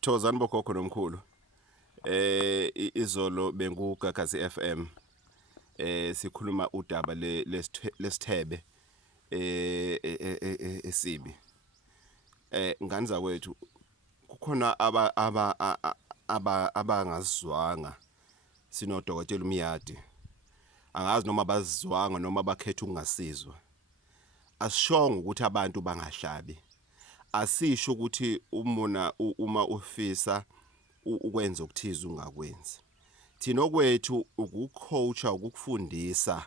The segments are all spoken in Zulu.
Thozani bokhokho nomkhulu. Izolo bengu GagasiFM. Sikhuluma udaba lesithebe esibi. Ngani zakwethu kukhona abangazizwanga sinodokotela umyadi. Angazi noma bazizwanga noma bakhetha ukungasizwa. Asishonga ukuthi abantu bangahlabi. Asisho ukuthi uma ufisa ukwenza ukuthiza ungakwenzi. Thina okwethu ukucoacha ukufundisa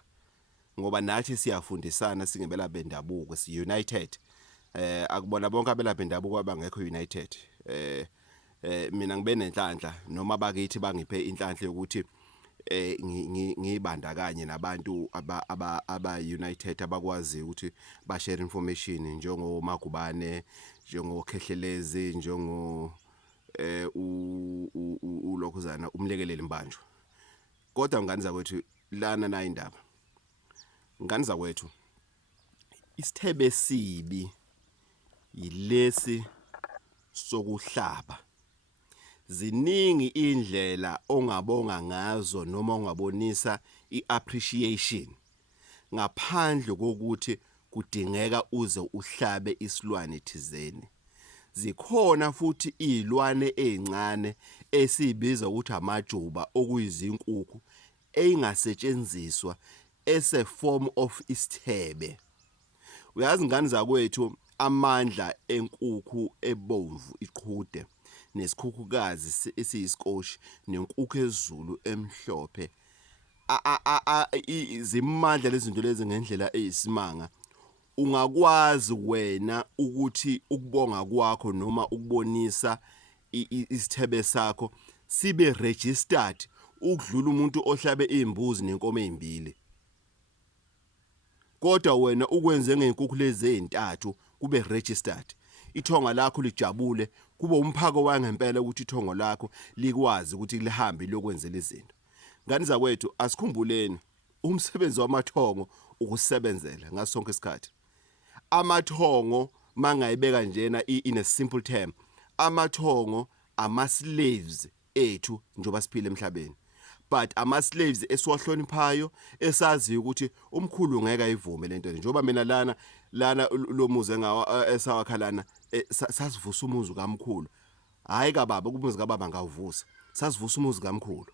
ngoba nathi siyafundisana singebela bendabuko si united. Akubona bonke abela bendabuko abangekho united. Mina ngibe nenhlanhla noma bakithi bangiphe inhlanhla yokuthi ngibandakanye nabantu aba united abakwazi ukuthi ba share information njengo Magubane, njengo Khehlelezi, njengo ulokhuzana umlekeleli mbanjwa. Kodwa ngani zakwethu lana na indaba. Ngani zakwethu isithebe sibi yilesi sokuhlaba. Ziningi indlela ongabonga ngazo noma ongabonisa iappreciation ngaphandle kokuthi kudingeka uze uhlabe isilwane thizeni. Zikhona futhi izilwane ezincane esibiza ukuthi amajuba okuyizinkukhu eingasetshenziswa as a form of isithebe. Uyazi ngani zakwethu amandla enkukhu ebomvu iqhude nesikhukhukazi esiyisikoshi nenkukhu ezulu emhlophe izimandla lezinto lezi ngendlela eyisimanga. Ungakwazi wena ukuthi ukubonga kwakho noma ukubonisa isithebe sakho sibe registered ukudlula umuntu ohlabe izimbuzi nenkomo ezimbili. Kodwa wena ukwenze ngenkukhu lezi ezintathu kube registered. Ithonga lakho lijabule kube umphako wangempela ukuthi ithongo lakho likwazi ukuthi lihambe lokwenzela izinto. Ngani zakwethu asikhumbuleni umsebenzi wamathongo ukusebenzela ngaso sonke isikhathi. Amathongo mangayibeka njena in a simple term, amathongo ama slaves ethu njoba siphila emhlabeni. But ama slaves esiwahloniphayo esazi ukuthi umkhulu ngeke ayivume lento njengoba mina lana lo muze ngawa esawakhalana sasivusa umuzi kaMkhulu. Hayi kababa umuzi kababa ngawuvusa. Sasivusa umuzi kaMkhulu.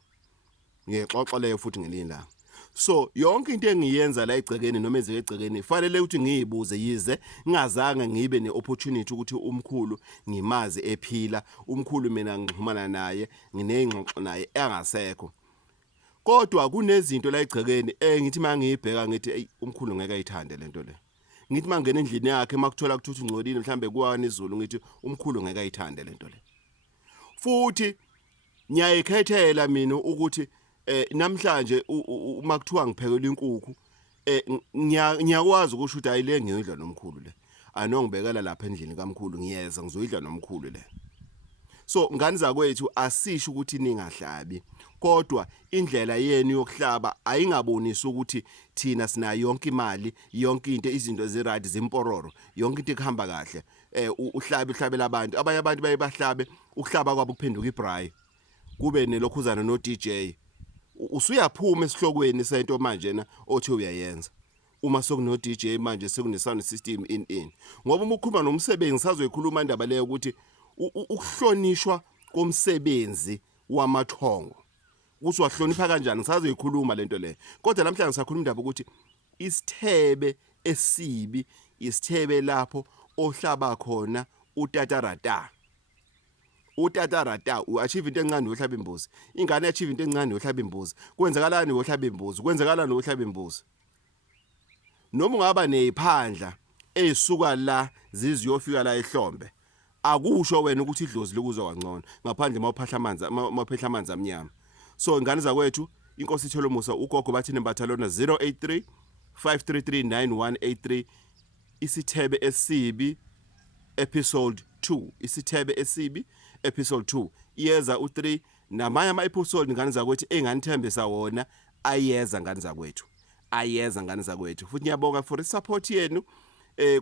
Ngiyexoxa leyo futhi ngelina. So yonke into engiyenza la egcekeni noma ezike egcekeni fanele ukuthi ngiyibuze yize ngingazange ngibe neopportunity ukuthi umkhulu ngimazi ephila. Umkhulu mina ngixhumana naye nginezingxoxo naye engasekho. Kodwa kunezinto la egcekeni ngithi mangiyibheka ngithi umkhulu ngeke ayithande lento le. Ngithi mangena endlini yakhe makuthola ukuthi ungcolile mhlambe kuwana izulu ngithi umkhulu ngeke ayithande lento le. Futhi ngiyayikhethela mina ukuthi namhlanje uma kuthiwa ngiphekela inkukhu ngiyakwazi ukusho ukuthi ayile ngiyidla nomkhulu le. Anongibekela lapha endlini kaMkhulu ngiyeza ngizoyidla nomkhulu le. So ngani zakwethu asisho ukuthi ningahlabi kodwa indlela yenu yokuhlaba ayingabonisi ukuthi thina sina yonke imali yonke into izinto zeride zimpororo yonke into ekuhamba kahle uhlabela abantu abanye abantu bayibahlabe ukuhlaba kwabo kuphenduka ibrayi kube nelokhuzana no DJ usuyaphuma esihlokweni sento manje na othi uyayenza uma sokuno DJ manje sekune sound system in ngoba uma ukhuluma nomsebenzi sazoyikhuluma indaba leyo ukuthi ukuhlonishwa komsebenzi wamathongo ukuthi wahlonipha kanjani ngisazoyikhuluma lento le kodwa namhlanje sisakhuluma indaba ukuthi isithebe esibi isithebe lapho ohlaba khona utatarata uachieve into encane ohlaba imbuzi ingane achieve into encane ohlaba imbuzi kwenzakalani ohlaba imbuzi kwenzakalani ohlaba imbuzi noma ungaba neziphandla ezisuka la ziziyofika la ehlombe akusho wena ukuthi idlozi lokuzwa kangcono ngaphandle mawuphehla amanzi amnyama. So ingane zakwethu inkosi ithole musa uGogo Bathini Mbatha lona 083 533 9183 isithebe esibi episode 2 isithebe esibi episode 2 iyeza u3 namanye ama episode ingane zakwethu enganithembisa wona ayeza ngani zakwethu futhi ngiyabonga for support yenu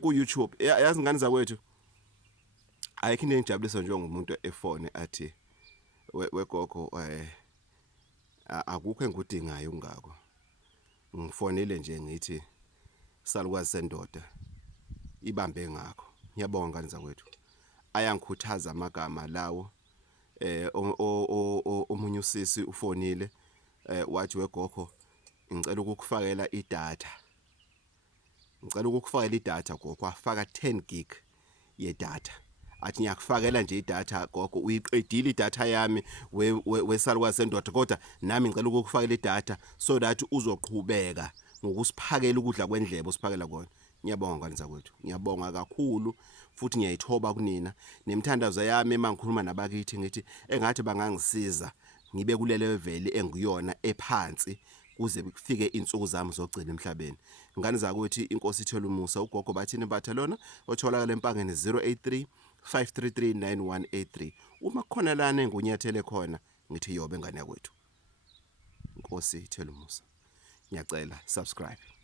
ku YouTube yazi ngani zakwethu ayikho into engijabulisa njengomuntu efone athi wegogo akukho engudingayo ungako ngifonele nje ngithi salukwazi sendoda ibambe ngakho ngiyabonga ngani zakwethu ayangikhuthaza amagama lawo omunye usisi ufonile wathi wegogo ngicela ukukufakela idatha gogo wafaka 10 gig yedatha athi ngiyakufakela nje idatha gogo uyiqedile idatha yami wesalukwazi sendoda kodwa nami ngicela ukukufakela idatha so that uzoqhubeka ngokusiphakela ukudla kwendlebe usiphakela kona. Ngiyabonga ngani zakwethu ngiyabonga kakhulu futhi ngiyayithoba kunina nemthandazo yami emangikhuluma nabakithi ngithi engathi bangangisiza ngibe kulele level engiyona ephansi kuze kufike insuku zami zogcina emhlabeni. Ngani zakwethu inkosi ithela umusa uGogo Bathini Mbatha lona otholakala empangeni 083 533 9183 uma kukhona lana engunyathele khona ngithi yobe ngane yakwethu inkosi ithela umusa ngiyacela subscribe.